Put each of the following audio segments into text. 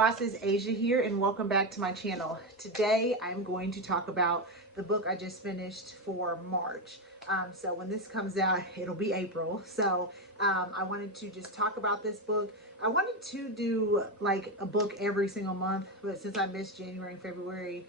Bosses, Asia here, and welcome back to my channel. Today I'm going to talk about the book I just finished for March. So when this comes out, it'll be April. So I wanted to just talk about this book. I wanted to do like a book every single month, but since I missed January and February,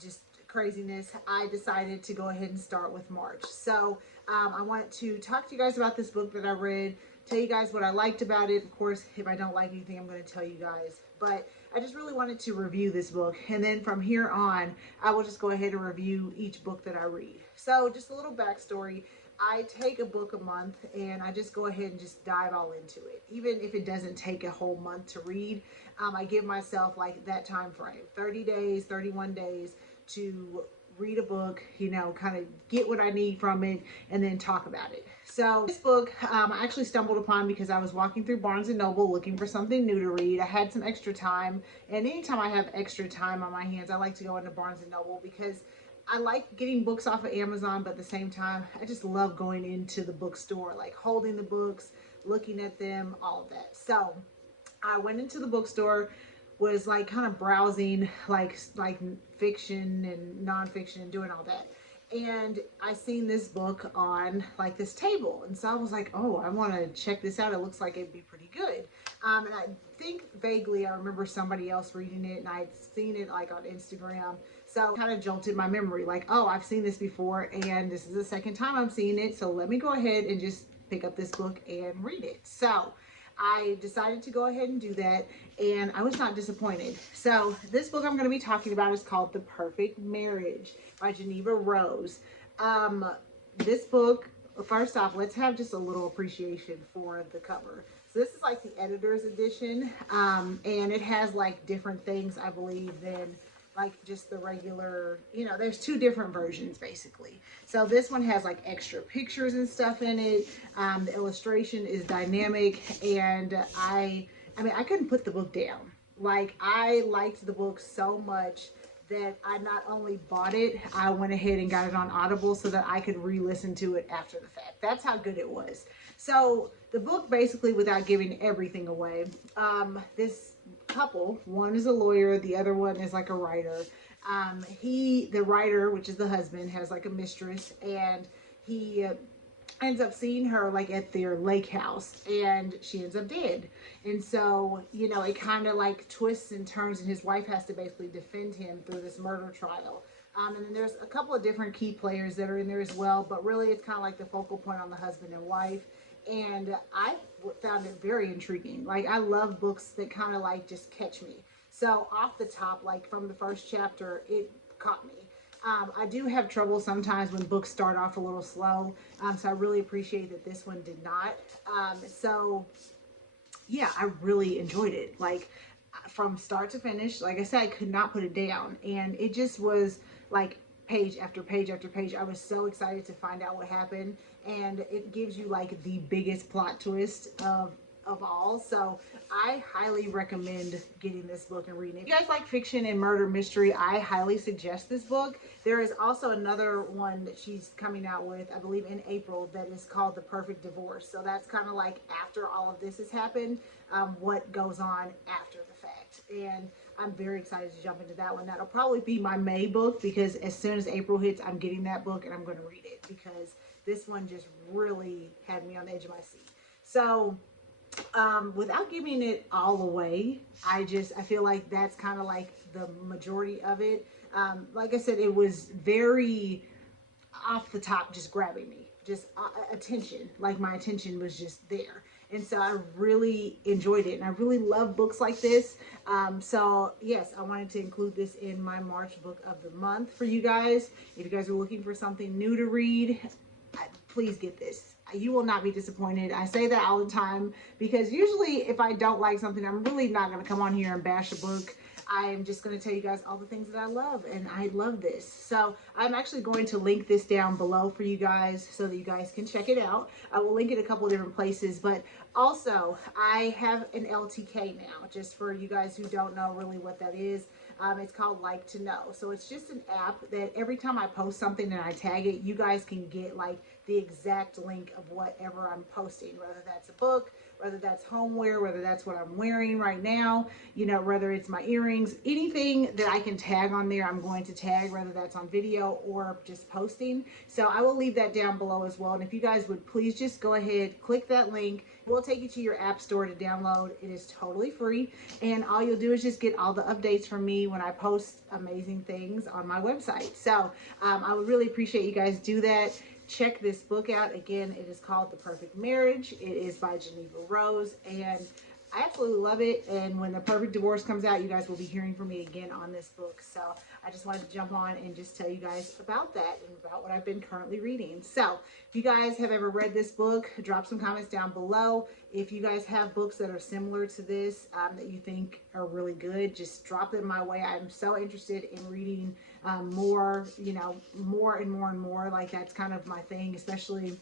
just craziness, I decided to go ahead and start with March. So I want to talk to you guys about this book that I read, tell you guys what I liked about it. Of course, if I don't like anything, I'm going to tell you guys. But I just really wanted to review this book. And then from here on, I will just go ahead and review each book that I read. So just a little backstory. I take a book a month and I just go ahead and just dive all into it. Even if it doesn't take a whole month to read, I give myself like that time frame, 30 days, 31 days to read a book, you know, kind of get what I need from it and then talk about it. So this book I actually stumbled upon because I was walking through Barnes & Noble looking for something new to read. I had some extra time, and anytime I have extra time on my hands, I like to go into Barnes & Noble because I like getting books off of Amazon, but at the same time, I just love going into the bookstore, like holding the books, looking at them, all of that. So I went into the bookstore, was like kind of browsing like fiction and nonfiction and doing all that. And I seen this book on like this table. And so I was like, oh, I want to check this out. It looks like it'd be pretty good. And I think vaguely I remember somebody else reading it and I'd seen it like on Instagram. So kind of jolted my memory like, oh, I've seen this before and this is the second time I'm seeing it. So let me go ahead and just pick up this book and read it. So I decided to go ahead and do that, and I was not disappointed. So this book I'm going to be talking about is called The Perfect Marriage by Geneva Rose. This book, first off, let's have just a little appreciation for the cover. So this is like the editor's edition, and it has like different things, I believe, than like just the regular, you know, there's two different versions basically. So this one has like extra pictures and stuff in it. The illustration is dynamic, and I mean, I couldn't put the book down. Like, I liked the book so much that I not only bought it, I went ahead and got it on Audible so that I could re-listen to it after the fact. That's how good it was. So the book, basically, without giving everything away, this couple, one is a lawyer, the other one is like a writer. The writer, which is the husband, has like a mistress, and he ends up seeing her like at their lake house, and she ends up dead. And so, you know, it kind of like twists and turns, and his wife has to basically defend him through this murder trial. And then there's a couple of different key players that are in there as well, but really it's kind of like the focal point on the husband and wife. And I found it very intriguing. Like, I love books that kind of like just catch me. So off the top, like from the first chapter, it caught me. I do have trouble sometimes when books start off a little slow. So I really appreciate that this one did not. So yeah, I really enjoyed it. Like, from start to finish, like I said, I could not put it down. And it just was like page after page after page. I was so excited to find out what happened. And it gives you like the biggest plot twist of all. So I highly recommend getting this book and reading it. If you guys like fiction and murder mystery, I highly suggest this book. There is also another one that she's coming out with, I believe in April, that is called The Perfect Divorce. So that's kind of like after all of this has happened, what goes on after the fact. And I'm very excited to jump into that one. That'll probably be my May book, because as soon as April hits, I'm getting that book and I'm going to read it, because this one just really had me on the edge of my seat. So without giving it all away, I feel like that's kind of like the majority of it. Like I said, it was very off the top, just grabbing me, just attention. Like, my attention was just there. And so I really enjoyed it, and I really love books like this. So yes, I wanted to include this in my March book of the month for you guys. If you guys are looking for something new to read, please get this. You will not be disappointed. I say that all the time, because usually if I don't like something, I'm really not going to come on here and bash a book. I'm just going to tell you guys all the things that I love, and I love this. So I'm actually going to link this down below for you guys so that you guys can check it out. I will link it a couple of different places, but also I have an LTK now, just for you guys who don't know really what that is. It's called Like to Know. So it's just an app that every time I post something and I tag it, you guys can get like the exact link of whatever I'm posting, whether that's a book, whether that's homeware, whether that's what I'm wearing right now, you know, whether it's my earrings, anything that I can tag on there, I'm going to tag, whether that's on video or just posting. So I will leave that down below as well. And if you guys would please just go ahead, click that link. It will take you to your app store to download. It is totally free. And all you'll do is just get all the updates from me when I post amazing things on my website. So I would really appreciate you guys do that. Check this book out. Again, it is called The Perfect Marriage. It is by Geneva Rose, and I absolutely love it. And when The Perfect Divorce comes out, you guys will be hearing from me again on this book. So I just wanted to jump on and just tell you guys about that and about what I've been currently reading. So if you guys have ever read this book, drop some comments down below. If you guys have books that are similar to this that you think are really good, just drop them my way. I'm so interested in reading more, you know, more and more and more. Like, that's kind of my thing, especially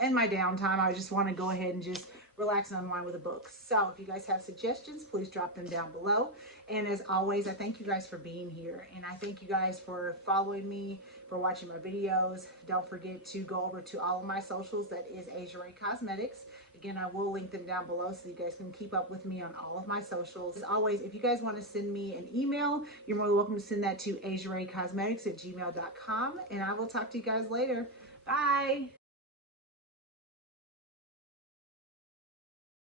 in my downtime. I just want to go ahead and just relax and unwind with a book. So if you guys have suggestions, please drop them down below. And as always, I thank you guys for being here, and I thank you guys for following me, for watching my videos. Don't forget to go over to all of my socials. That is Asia Ray Cosmetics. Again, I will link them down below so you guys can keep up with me on all of my socials. As always, if you guys want to send me an email, you're more than welcome to send that to asiaraycosmetics@gmail.com, and I will talk to you guys later. Bye.